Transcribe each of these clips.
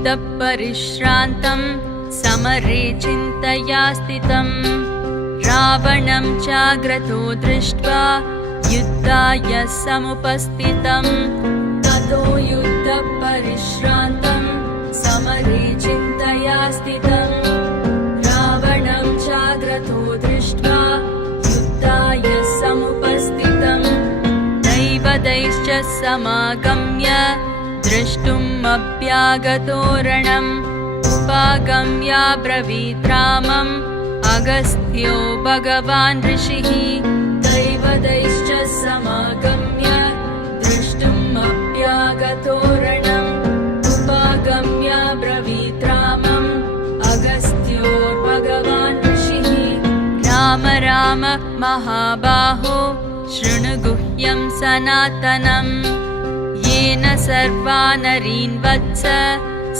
युद्धपरिश्रान्तं समरे चिन्तया स्थितं रावणं चाग्रतो दृष्ट्वा युद्धाय समुपस्थितं ततो युद्धपरिश्रान्तं समरे चिन्तया स्थितं रावणं चाग्रतो दृष्ट्वा युद्धाय समुपस्थितं दैवदैश्च समागम्य द्रष्टुम् अभ्यागतोरणम् उपागम्याब्रवीत् रामम् अगस्त्यो भगवान् ऋषिः दैवदैश्च समागम्य द्रष्टुम् अभ्यागतोरणम् उपागम्याब्रवीत् रामम् अगस्त्यो भगवान् ऋषिः राम राम महाबाहो शृणु गुह्यं सनातनम् येन सर्वानरीन् वत्स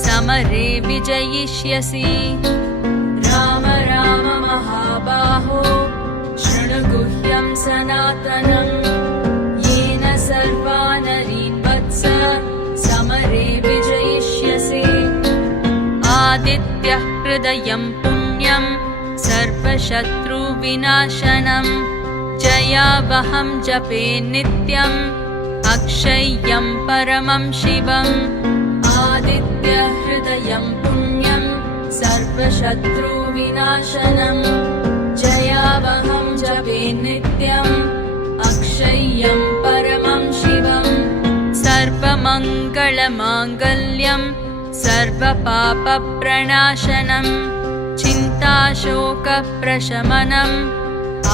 समरे विजयिष्यसि राम राम महाबाहो शृणु गुह्यं सनातनम् येन सर्वानरीन् वत्स समरे विजयिष्यसि आदित्यः हृदयं पुण्यं सर्वशत्रुविनाशनम् जयावहं जपे नित्यम् अक्षय्यं परमं शिवम् आदित्यः हृदयं पुण्यं सर्वशत्रुविनाशनम् जयावहं जपे नित्यम् अक्षय्यं परमं शिवम् सर्वमङ्गलमाङ्गल्यं सर्वपापप्रणाशनम् चिन्ताशोकप्रशमनम्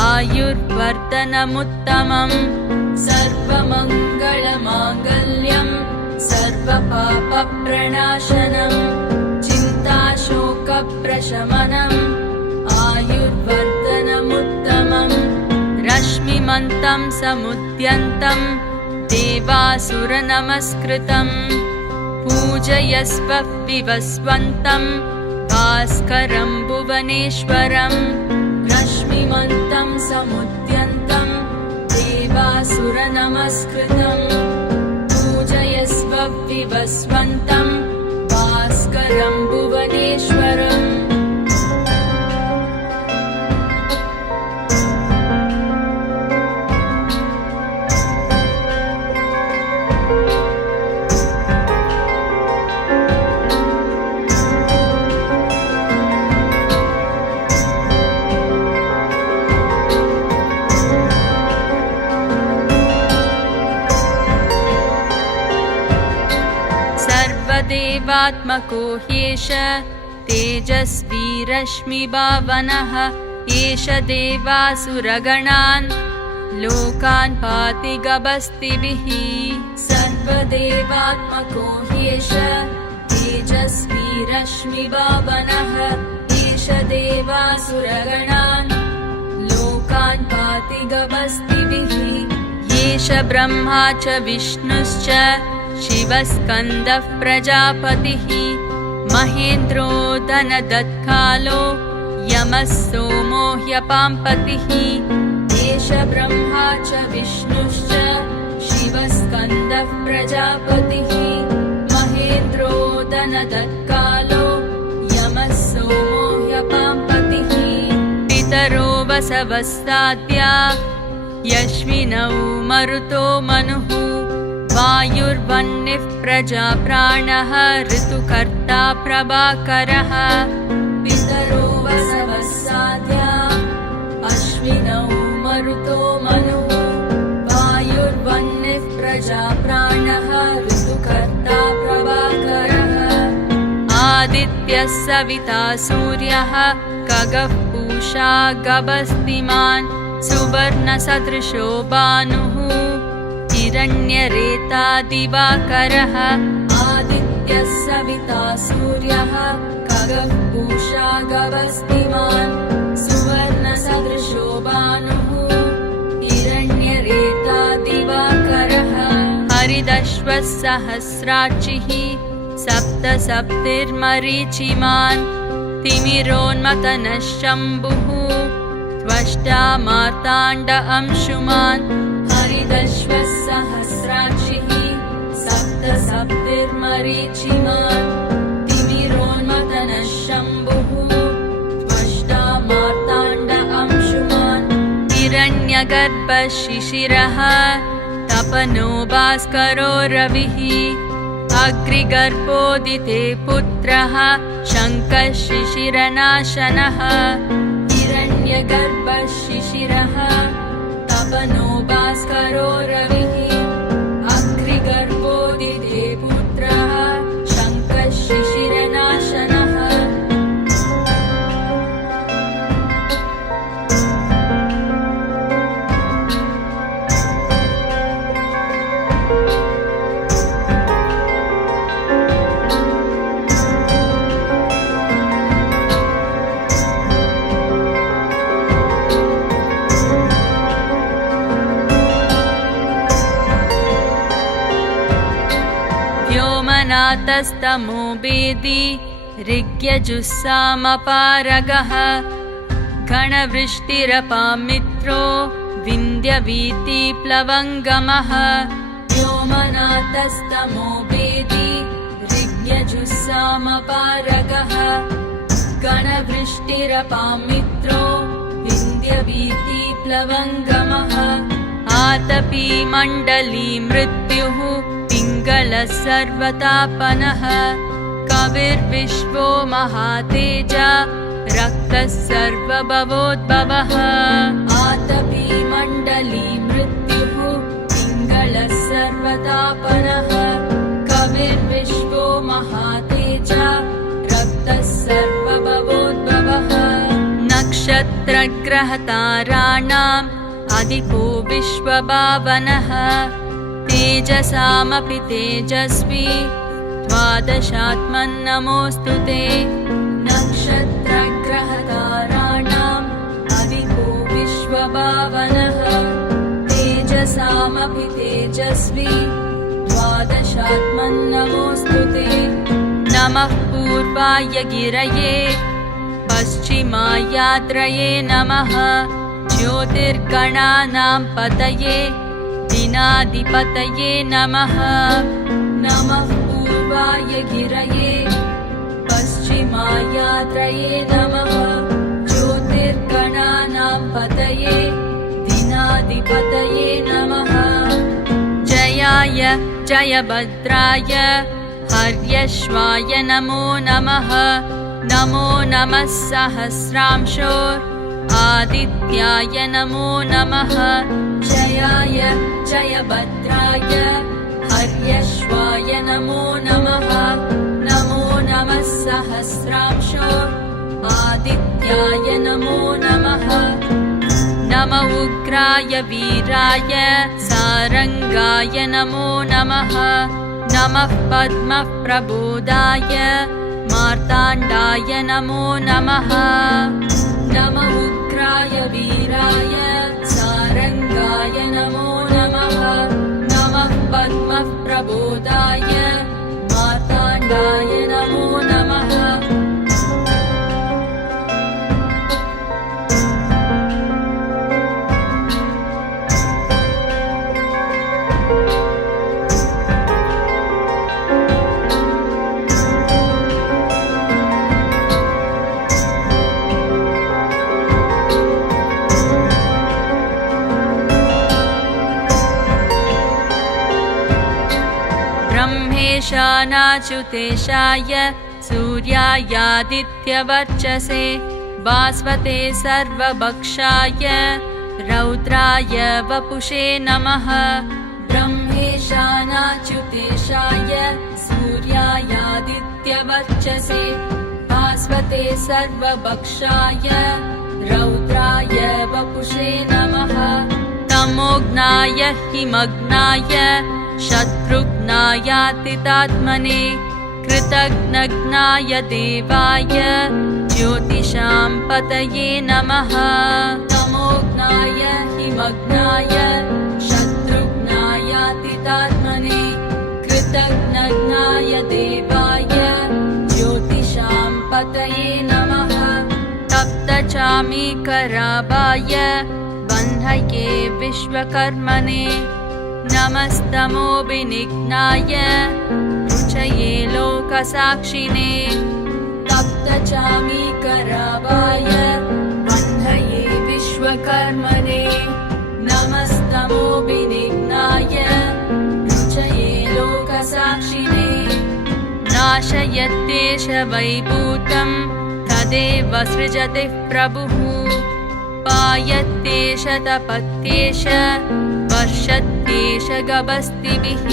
आयुर्वर्धनमुत्तमम् सर्वमङ्गलमाङ्गल्यं सर्वपापप्रणाशनम् चिन्ताशोकप्रशमनम् आयुर्वर्धनमुत्तमम् रश्मिमन्तं समुद्यन्तं देवासुरनमस्कृतं पूजयस्व विवस्वन्तं भास्करं भुवनेश्वरम् रश्मिमन्तं समुद्यन्तं देवासुरनमस्कृतं पूजयस्व विवस्वन्तं भास्करं भुवनेश्वरम् देवात्मको ह्येष तेजस्वी रश्मिभावनः एष देवासुरगणान् लोकान् पाति गभस्तिभिः सर्वदेवात्मको ह्येष तेजस्वी रश्मिभावनः एष देवासुरगणान् लोकान् पाति गभस्तिभिः एष ब्रह्मा च विष्णुश्च शिवस्कन्दः प्रजापतिः महेन्द्रो धनदत्कालो यमः सोमो ह्यपाम्पतिः एष ब्रह्मा च विष्णुश्च शिवस्कन्दः प्रजापतिः महेन्द्रो धनदत्कालो यमः सोमो ह्यपाम्पतिः पितरो वसवस्ताद्या यश्विनौ मरुतो मनुः वायुर्वह्निः प्रजाप्राणः ऋतुकर्ता प्रभाकरः पितरो वसवस्ताद्या अश्विनौ मरुतो मनुः वायुर्वह्निः प्रजाप्राणः ऋतुकर्ता प्रभाकरः आदित्यः सविता सूर्यः खगः पूषा गभस्तिमान् सुवर्णसदृशो भानुः हिरण्यरेता दिवाकरः आदित्यः सविता सूर्यः खगः पूषा गभस्तिमान् सुवर्णसदृशो भानुः हिरण्यरेता दिवाकरः हरिदश्वः सहस्रार्चिः सप्तसप्तिर्मरीचिमान् तिमिरोन्मथनः शम्भुः त्वष्टा मार्ताण्ड अंशुमान् हरिदश्वः सहस्रार्चिः सप्तसप्तिर्मरीचिमान् हिरण्यगर्भशिशिरः तपनो भास्करो रविः अग्निगर्भोदिते पुत्रः शङ्कः शिशिरनाशनः हिरण्यगर्भशिशिरः तपनो भास्करो रविः अग्निगर्भोदिते पुत्रः शङ्कः शिशिरनाशनः व्योमनाथस्तमो वेदी ऋग्यजुस्सामपारगः घनवृष्टिरपामित्रो विन्ध्यवीतिप्लवङ्गमः व्योमनाथस्तमो वेदी ऋग्यजुस्सामपारगः घनवृष्टिरपामित्रो विन्ध्यवीतिप्लवङ्गमः आतपी मण्डली मृत्युः पिङ्गलः सर्वतापनः कविर्विश्वो महातेजा रक्तः सर्वभवोद्भवः आतपी मण्डली मृत्युः पिङ्गलः सर्वतापनः कविर्विश्वो महातेजा रक्तः सर्वभवोद्भवः नक्षत्रग्रहताराणाम् अधिको विश्वभावनः तेजसामपि तेजस्वी द्वादशात्मन्नमोऽस्तु ते नक्षत्रग्रहताराणाम् अधिको विश्वभावनः तेजसामपि तेजस्वी द्वादशात्मन्नमोऽस्तु ते नमः पूर्वाय गिरये पश्चिमायात्रये नमः ज्योतिर्गणानां पतये दिनाधिपतये नमः नमः पूर्वाय गिरये पश्चिमायात्रये नमः ज्योतिर्गणानां पतये दिनाधिपतये नमः जयाय जयभद्राय हर्यश्वाय नमो नमः नमो नमः सहस्रांशो आदित्याय नमो नमः जयाय जयभद्राय हर्यश्वाय नमो नमः नमो नमः सहस्रांशो आदित्याय नमो नमः नम उग्राय वीराय सारंगाय नमो नमः नमः पद्मः प्रबोधाय मार्ताण्डाय नमो नमः नम उग्राय वीराय सारंगाय नमो नमः नमः पद्मः प्रबोधाय मार्ताण्डाय नमो नमः ब्रह्मेशानाच्युतेशाय सूर्यायादित्यवर्चसे भास्वते सर्वभक्षाय रौद्राय वपुषे नमः ब्रह्मेशानाच्युतेशाय सूर्यायादित्यवर्चसे भास्वते सर्वभक्षाय रौद्राय वपुषे नमः तमोघ्नाय हिमग्नाय शत्रुघ्नायातितात्मने कृतघ्नघ्नाय देवाय ज्योतिषां पतये नमः तमोघ्नाय हिमग्नाय शत्रुघ्नायातितात्मने कृतघ्नघ्नाय देवाय ज्योतिषां पतये नमः तप्तचामीकराभाय बन्धये विश्वकर्मणे नमस्तमोभिनिघ्नाय रुचये लोकसाक्षिणे तप्तचामीकराभाय बन्धये विश्वकर्मणे नाशयत्येष वैभूतं तदेव सृजति प्रभुः पायत्येष तपत्येष वर्षत्येष गभस्तिभिः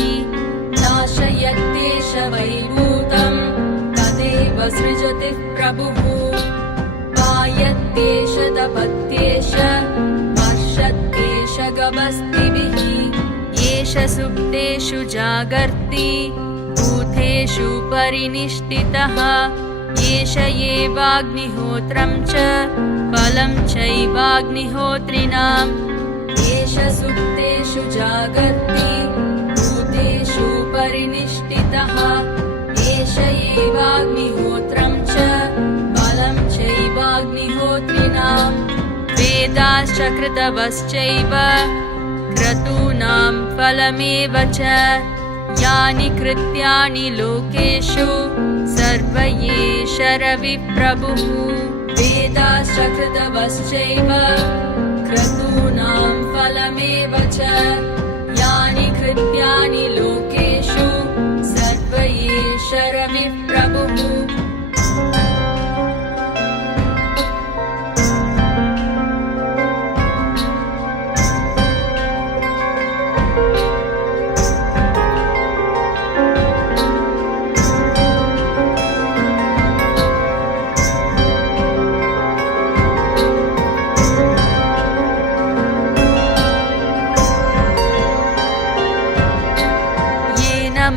नाशयत्येष वैभूतं तदेव सृजति प्रभुः पायत्येष तपत्येष वर्षत्येष गभस्तिभिः एष सुप्तेषु जागर्ति भूतेषु परिनिष्ठितः एष एवाग्निहोत्रं च फलं चैवाग्निहोत्रिणाम् एष सुप्तेषु जागर्ति भूतेषु परिनिष्ठितः एष एवाग्निहोत्रं च फलं चैवाग्निहोत्रिणाम् वेदाश्च कृतवश्चैव क्रतूनां फलमेव च यानि कृत्यानि लोकेषु सर्व एष रविप्रभुः वेदाश्च कृतवश्चैव क्रतूनां फलमेव च यानि कृत्यानि लोकेषु सर्व एष रविप्रभुः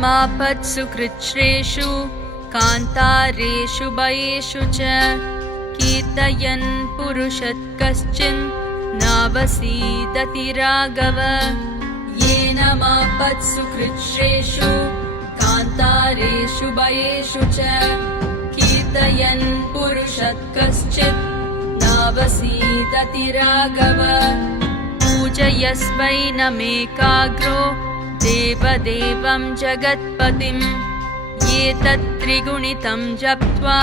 मापत्सु कृच्छ्रेषु कान्तारेषु भयेषु च कीर्तयन् पुरुषत् कश्चिन् नावसीदति राघव येन मापत्सु कृच्छ्रेषु कान्तारेषु भयेषु च कीर्तयन् पुरुषत् कश्चित् नावसीदति राघव पूजयस्वैनमेकाग्रो देवदेवं जगत्पतिं ये तत्त्रिगुणितं जप्त्वा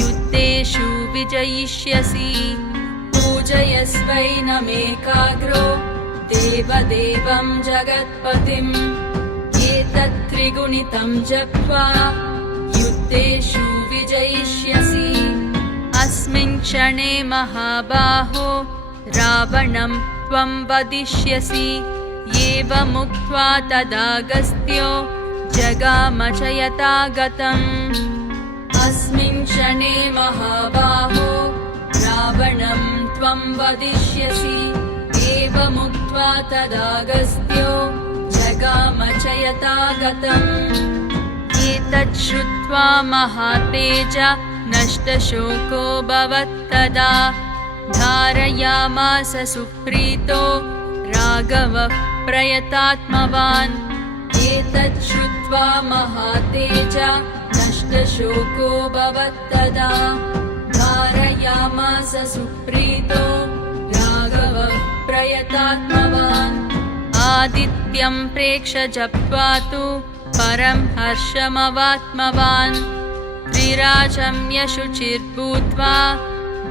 युद्धेषु विजयिष्यसि पूजयस्वैनमेकाग्रो देवदेवं जगत्पतिं ये तत्त्रिगुणितं जप्त्वा युद्धेषु विजयिष्यसि अस्मिन् क्षणे महाबाहो रावणं त्वं वदिष्यसि एवमुक्त्वा तदागस्त्यो जगाम च यथागतम् अस्मिन् क्षणे महाबाहो रावणं त्वं वदिष्यसि एवमुक्त्वा तदागस्त्यो जगाम च यथागतम् एतत् श्रुत्वा महातेज नष्टशोको भवत्तदा धारयामास सुप्रीतो राघवः प्रयतात्मवान् एतत् श्रुत्वा महातेज नष्टशोको भवत्तदा धारयामास सुप्रीतो राघवः प्रयतात्मवान् आदित्यं प्रेक्ष्य जप्त्वा तु परं हर्षमवात्मवान् त्रिराजम्य शुचिर्भूत्वा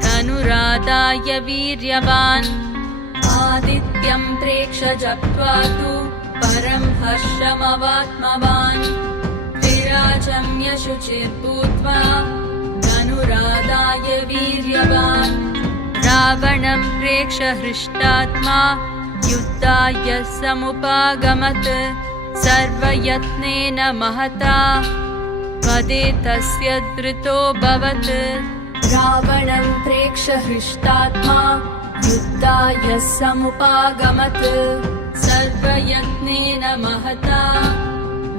धनुरादाय वीर्यवान् आदित्यं प्रेक्ष्य जप्त्वा तु परं हर्षमवात्मवान् त्रिराजम्य शुचिर्भूत्वा धनुरादाय वीर्यवान् रावणं प्रेक्ष्य हृष्टात्मा युद्धाय समुपागमत् सर्वयत्नेन महता वदे तस्य धृतोऽभवत् रावणं प्रेक्ष्य हृष्टात्मा युद्धाय समुपागमत् सर्वयत्नेन महता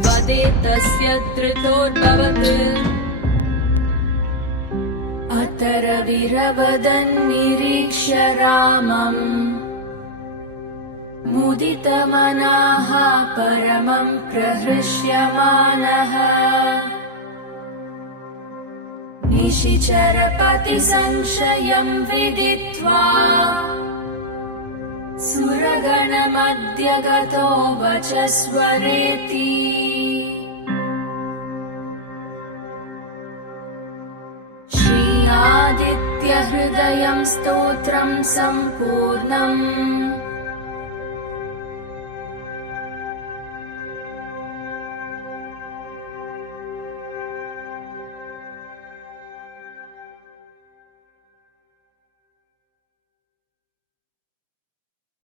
वदे तस्य धृतोऽभवत् अतरविरवदन्निरीक्ष्य रामम् मुदितमनाः परमं प्रहृष्यमाणः निशिचरपतिसंशयं विदित्वा सुरगणमध्यगतो वचस्वरेति श्री आदित्यहृदयं स्तोत्रं सम्पूर्णम्